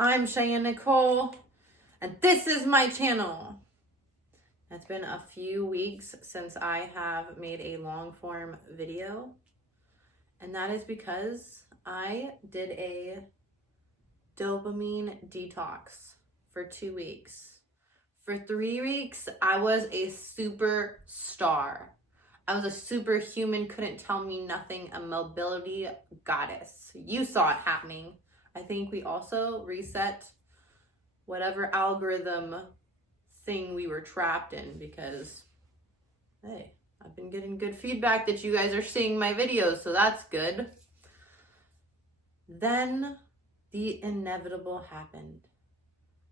I'm Cheyenne Nicole, and this is my channel. It's been a few weeks since I have made a long form video, and that is because I did a dopamine detox for 2 weeks. For 3 weeks, I was a superstar. I was a superhuman, couldn't tell me nothing, a mobility goddess. You saw it happening. I think we also reset whatever algorithm thing we were trapped in because, hey, I've been getting good feedback that you guys are seeing my videos, so that's good. Then the inevitable happened.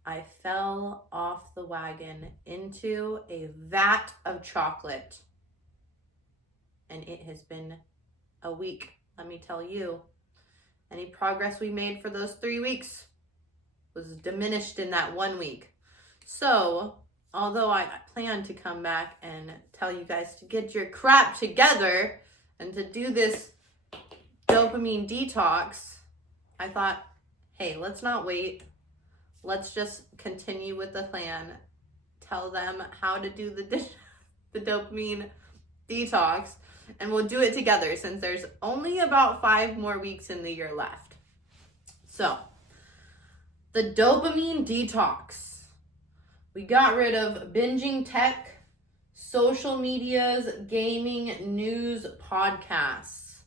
I fell off the wagon into a vat of chocolate. And it has been a week, let me tell you. Any progress we made for those 3 weeks was diminished in that 1 week. So, although I plan to come back and tell you guys to get your crap together and to do this dopamine detox, I thought, hey, let's not wait. Let's just continue with the plan. Tell them how to do the dopamine detox, and we'll do it together since there's only about 5 more weeks in the year left. So, the dopamine detox. We got rid of binging tech, social medias, gaming, news, podcasts.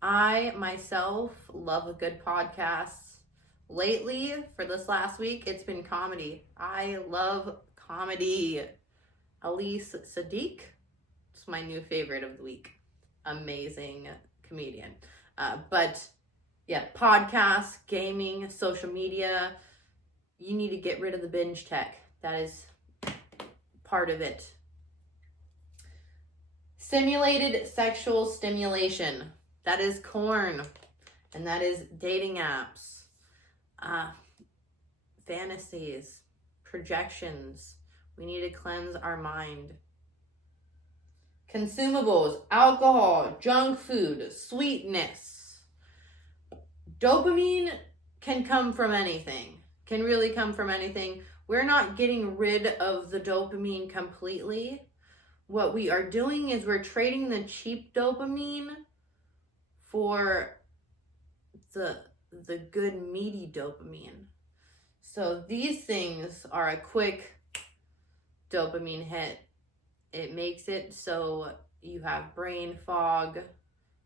I myself love a good podcast. Lately, for this last week, it's been comedy. I love comedy. Elise Sadiq, it's my new favorite of the week. Amazing comedian. But yeah, podcasts, gaming, social media. You need to get rid of the binge tech. That is part of it. Simulated sexual stimulation. That is corn. And that is dating apps. Fantasies, projections. We need to cleanse our mind. Consumables, alcohol, junk food, sweetness. Dopamine can come from anything, can really come from anything. We're not getting rid of the dopamine completely. What we are doing is we're trading the cheap dopamine for the good meaty dopamine. So these things are a quick dopamine hit. It makes it so you have brain fog.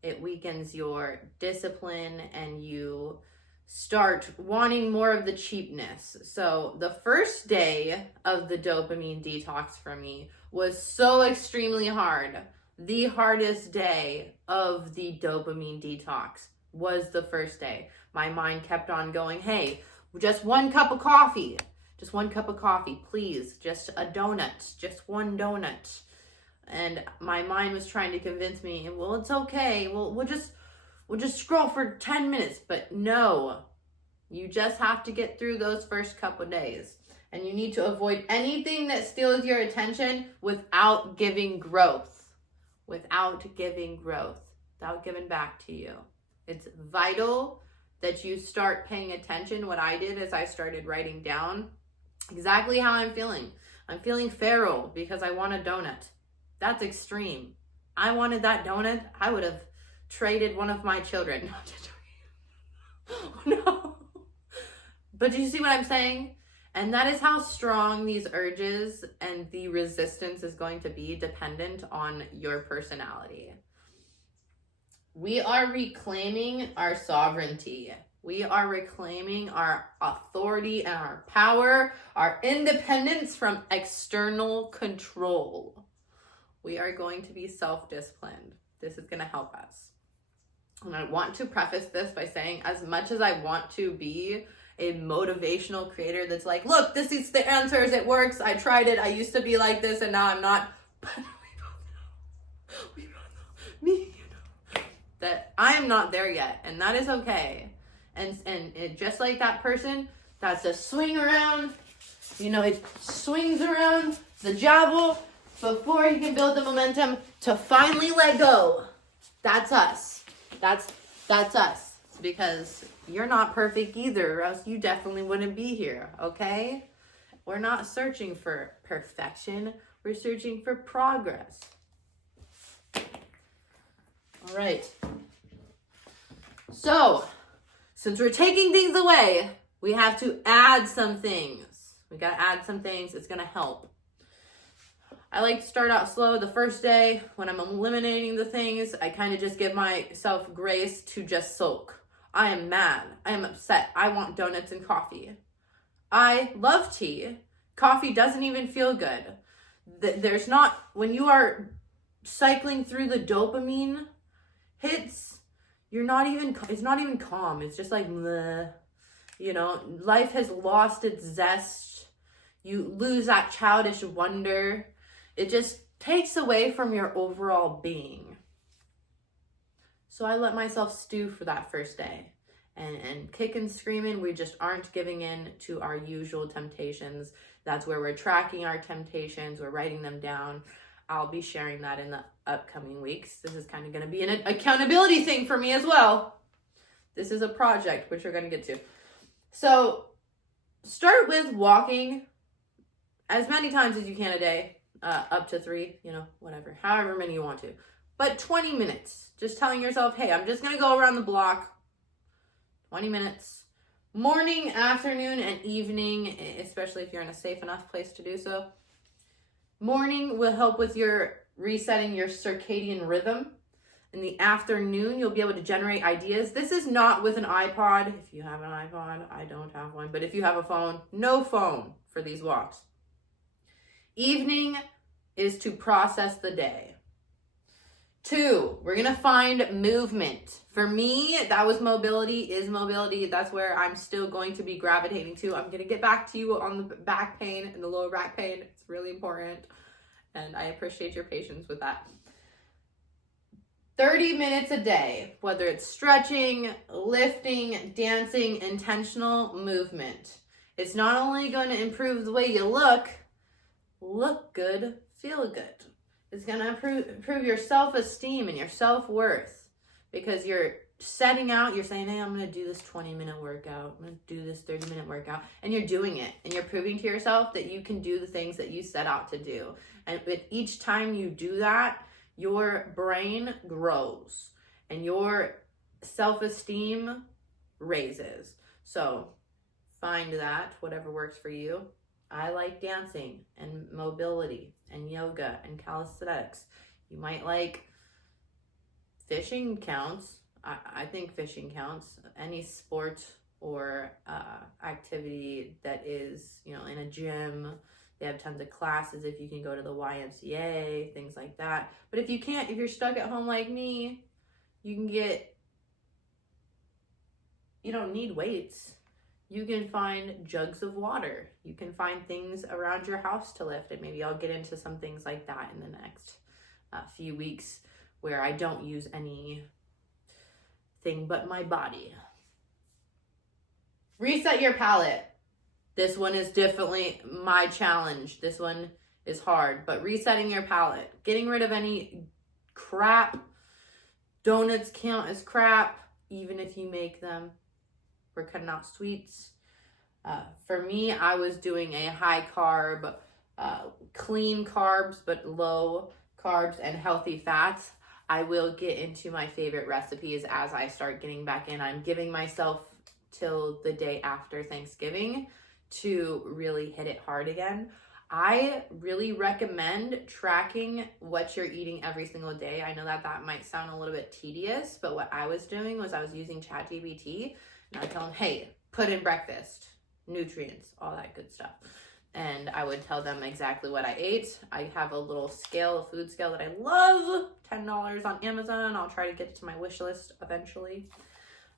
It weakens your discipline and you start wanting more of the cheapness. So the first day of the dopamine detox for me was so extremely hard. The hardest day of the dopamine detox was the first day. My mind kept on going, hey, just 1 cup of coffee. Just 1 cup of coffee, please. Just a donut. Just 1 donut. And my mind was trying to convince me, well, it's okay. We'll just scroll for 10 minutes. But no, you just have to get through those first couple days. And you need to avoid anything that steals your attention without giving growth. Without giving growth. Without giving back to you. It's vital that you start paying attention. What I did is I started writing down exactly how I'm feeling. I'm feeling feral because I want a donut. That's extreme. I wanted that donut. I would have traded one of my children. No. But do you see what I'm saying? And that is how strong these urges and the resistance is going to be dependent on your personality. We are reclaiming our sovereignty. We are reclaiming our authority and our power, our independence from external control. We are going to be self-disciplined. This is going to help us. And I want to preface this by saying, as much as I want to be a motivational creator that's like, look, this is the answers, it works, I tried it, I used to be like this and now I'm not. But we both know, that I am not there yet, and that is okay. And it, just like that person that's to swing around, it swings around the javel before he can build the momentum to finally let go. That's us. That's us. Because you're not perfect either, or else you definitely wouldn't be here, okay? We're not searching for perfection. We're searching for progress. All right. So, since we're taking things away, we have to add some things. We got to add some things. It's going to help. I like to start out slow. The first day, when I'm eliminating the things, I kind of just give myself grace to just soak. I am mad. I am upset. I want donuts and coffee. I love tea. Coffee doesn't even feel good. There's not, when you are cycling through the dopamine hits, it's not even calm. It's just like, bleh. You know, life has lost its zest. You lose that childish wonder. It just takes away from your overall being. So I let myself stew for that first day. And kick and screaming, we just aren't giving in to our usual temptations. That's where we're tracking our temptations. We're writing them down. I'll be sharing that in the upcoming weeks. This is kind of going to be an accountability thing for me as well. This is a project, which we're going to get to. So start with walking as many times as you can a day, up to 3, whatever, however many you want to. But 20 minutes, just telling yourself, hey, I'm just going to go around the block. 20 minutes, morning, afternoon, and evening, especially if you're in a safe enough place to do so. Morning will help with your resetting your circadian rhythm. In the afternoon, you'll be able to generate ideas. This is not with an iPod. If you have an iPod, I don't have one, but if you have a phone, no phone for these walks. Evening is to process the day. 2, we're going to find movement. For me, that was mobility, is mobility. That's where I'm still going to be gravitating to. I'm going to get back to you on the back pain and the lower back pain. It's really important. And I appreciate your patience with that. 30 minutes a day, whether it's stretching, lifting, dancing, intentional movement. It's not only going to improve the way you look good, feel good. It's going to improve your self-esteem and your self-worth, because you're setting out, you're saying, hey, I'm going to do this 20-minute workout. I'm going to do this 30-minute workout. And you're doing it. And you're proving to yourself that you can do the things that you set out to do. And with each time you do that, your brain grows and your self-esteem raises. So find that, whatever works for you. I like dancing and mobility and yoga and calisthenics. You might like fishing counts. I think fishing counts. Any sport or activity that is, in a gym. They have tons of classes if you can go to the YMCA, things like that. But if you can't, if you're stuck at home like me, you don't need weights. You can find jugs of water. You can find things around your house to lift. And maybe I'll get into some things like that in the next few weeks where I don't use anything but my body. Reset your palate. This one is definitely my challenge. This one is hard, but resetting your palate, getting rid of any crap. Donuts count as crap, even if you make them. We're cutting out sweets. For me, I was doing a high carb, clean carbs, but low carbs and healthy fats. I will get into my favorite recipes as I start getting back in. I'm giving myself till the day after Thanksgiving to really hit it hard again. I really recommend tracking what you're eating every single day. I know that might sound a little bit tedious, but what I was doing was I was using ChatGPT, and I tell them, hey, put in breakfast, nutrients, all that good stuff. And I would tell them exactly what I ate. I have a little scale, a food scale that I love, $10 on Amazon. I'll try to get it to my wish list eventually.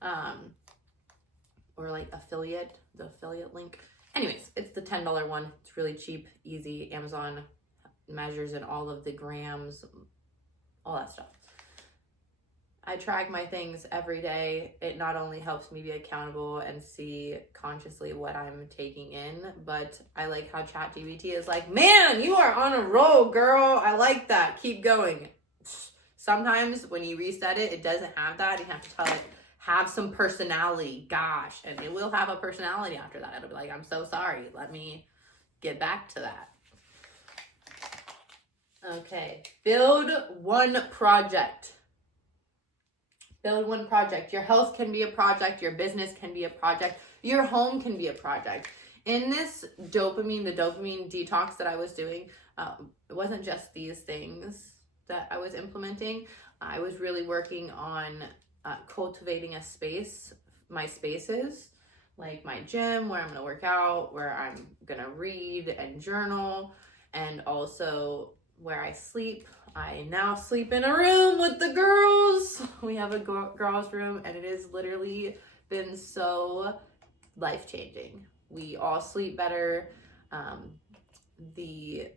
Or like the affiliate link. Anyways, it's the $10 one. It's really cheap, easy. Amazon measures in all of the grams, all that stuff. I track my things every day. It not only helps me be accountable and see consciously what I'm taking in, but I like how ChatGPT is like, man, you are on a roll, girl. I like that. Keep going. Sometimes when you reset it, it doesn't have that. You have to tell it have some personality. Gosh, and it will have a personality after that. It'll be like, I'm so sorry. Let me get back to that. Okay, build one project. Build one project. Your health can be a project. Your business can be a project. Your home can be a project. In this the dopamine detox that I was doing, it wasn't just these things that I was implementing. I was really working on cultivating a space, my spaces, like my gym where I'm going to work out, where I'm going to read and journal, and also where I sleep. I now sleep in a room with the girls. We have a girls' room, and it has literally been so life-changing. We all sleep better. The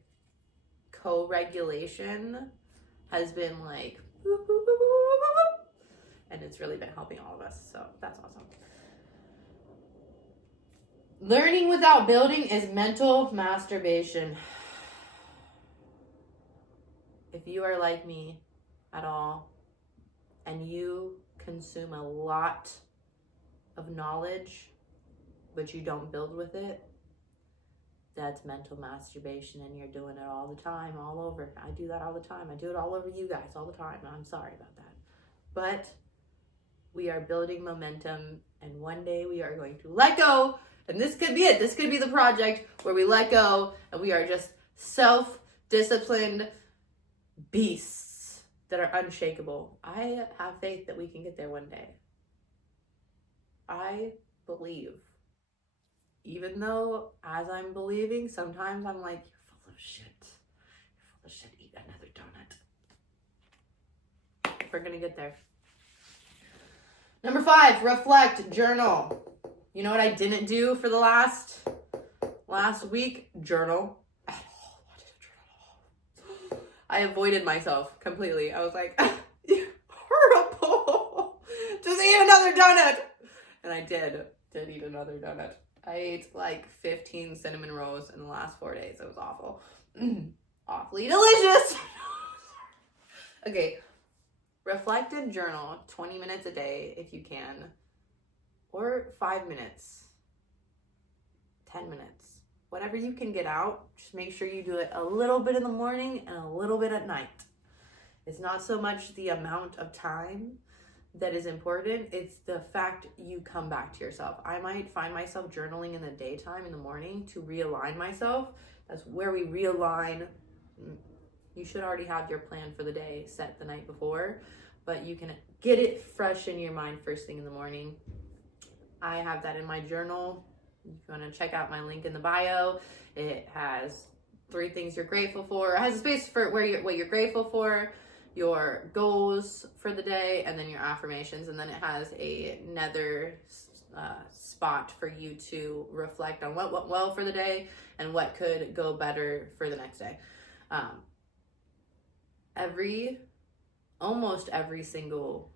co-regulation has been like, and it's really been helping all of us. So that's awesome. Learning without building is mental masturbation. If you are like me at all, and you consume a lot of knowledge, but you don't build with it, that's mental masturbation, and you're doing it all the time, all over. I do that all the time. I do it all over you guys all the time. I'm sorry about that. But we are building momentum, and one day we are going to let go, and this could be it. This could be the project where we let go, and we are just self-disciplined beasts that are unshakable. I have faith that we can get there one day. I believe. Even though, as I'm believing, sometimes I'm like, you're full of shit. You're full of shit. Eat another donut. We're gonna get there. Number 5, reflect, journal. You know what I didn't do for the last week? Journal. At all. I didn't journal at all. I avoided myself completely. I was like, horrible. Just eat another donut. And I did eat another donut. I ate like 15 cinnamon rolls in the last 4 days. It was awful. Awfully delicious. Okay. Reflect and journal 20 minutes a day if you can. Or 5 minutes. 10 minutes. Whatever you can get out, just make sure you do it a little bit in the morning and a little bit at night. It's not so much the amount of time that is important, it's the fact you come back to yourself. I might find myself journaling in the daytime, in the morning, to realign myself. That's where we realign. You should already have your plan for the day set the night before, but you can get it fresh in your mind first thing in the morning. I have that in my journal. If you want to check out my link in the bio, it has 3 things you're grateful for. It has a space for what you're grateful for, your goals for the day, and then your affirmations, and then it has another spot for you to reflect on what went well for the day and what could go better for the next day. Almost every single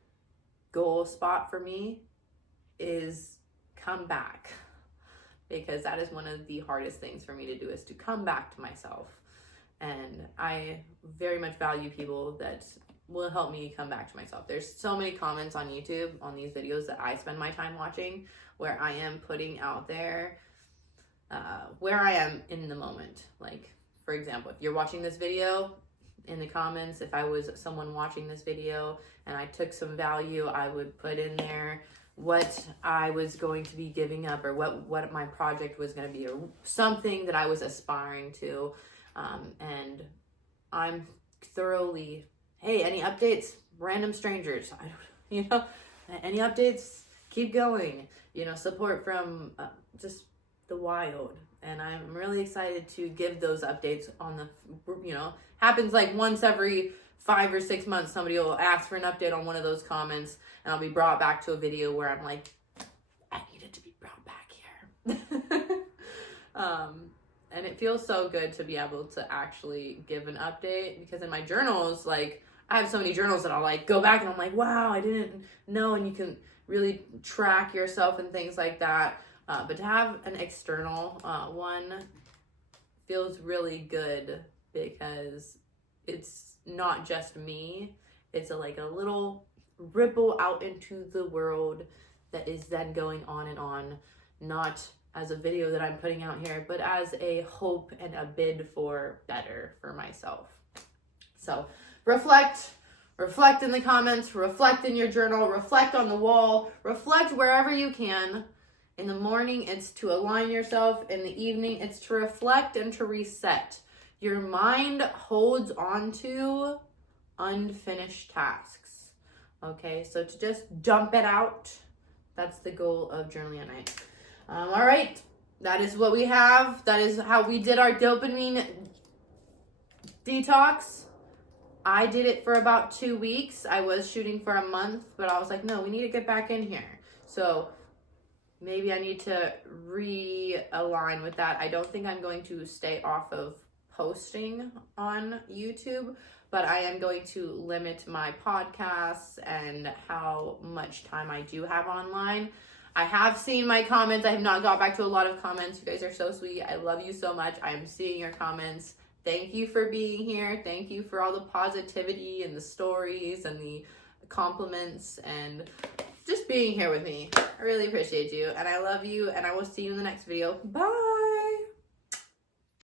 goal spot for me is come back, because that is one of the hardest things for me to do, is to come back to myself. And I very much value people that will help me come back to myself. There's so many comments on YouTube on these videos that I spend my time watching, where I am putting out there where I am in the moment. Like, for example, if you're watching this video, in the comments, if I was someone watching this video and I took some value, I would put in there what I was going to be giving up, or what my project was going to be, or something that I was aspiring to. And I'm thoroughly, hey, any updates? Random strangers, any updates? Keep going. Support from just the wild. And I'm really excited to give those updates on the, happens like once every 5 or 6 months, somebody will ask for an update on one of those comments, and I'll be brought back to a video where I'm like, I needed to be brought back here. And it feels so good to be able to actually give an update, because in my journals, like, I have so many journals that I'll like go back and I'm like, wow, I didn't know. And you can really track yourself and things like that. But to have an external one feels really good, because it's not just me. It's a little ripple out into the world that is then going on and on, not as a video that I'm putting out here, but as a hope and a bid for better for myself. So reflect in the comments, reflect in your journal, reflect on the wall, reflect wherever you can. In the morning, it's to align yourself. In the evening, it's to reflect and to reset. Your mind holds on to unfinished tasks. Okay, so to just dump it out, that's the goal of journaling at night. All right, that is what we have. That is how we did our dopamine detox. I did it for about 2 weeks. I was shooting for a month, but I was like, no, we need to get back in here. So maybe I need to realign with that. I don't think I'm going to stay off of posting on YouTube, but I am going to limit my podcasts and how much time I do have online. I have seen my comments. I have not got back to a lot of comments. You guys are so sweet. I love you so much. I am seeing your comments. Thank you for being here. Thank you for all the positivity and the stories and the compliments and just being here with me. I really appreciate you, and I love you, and I will see you in the next video. Bye!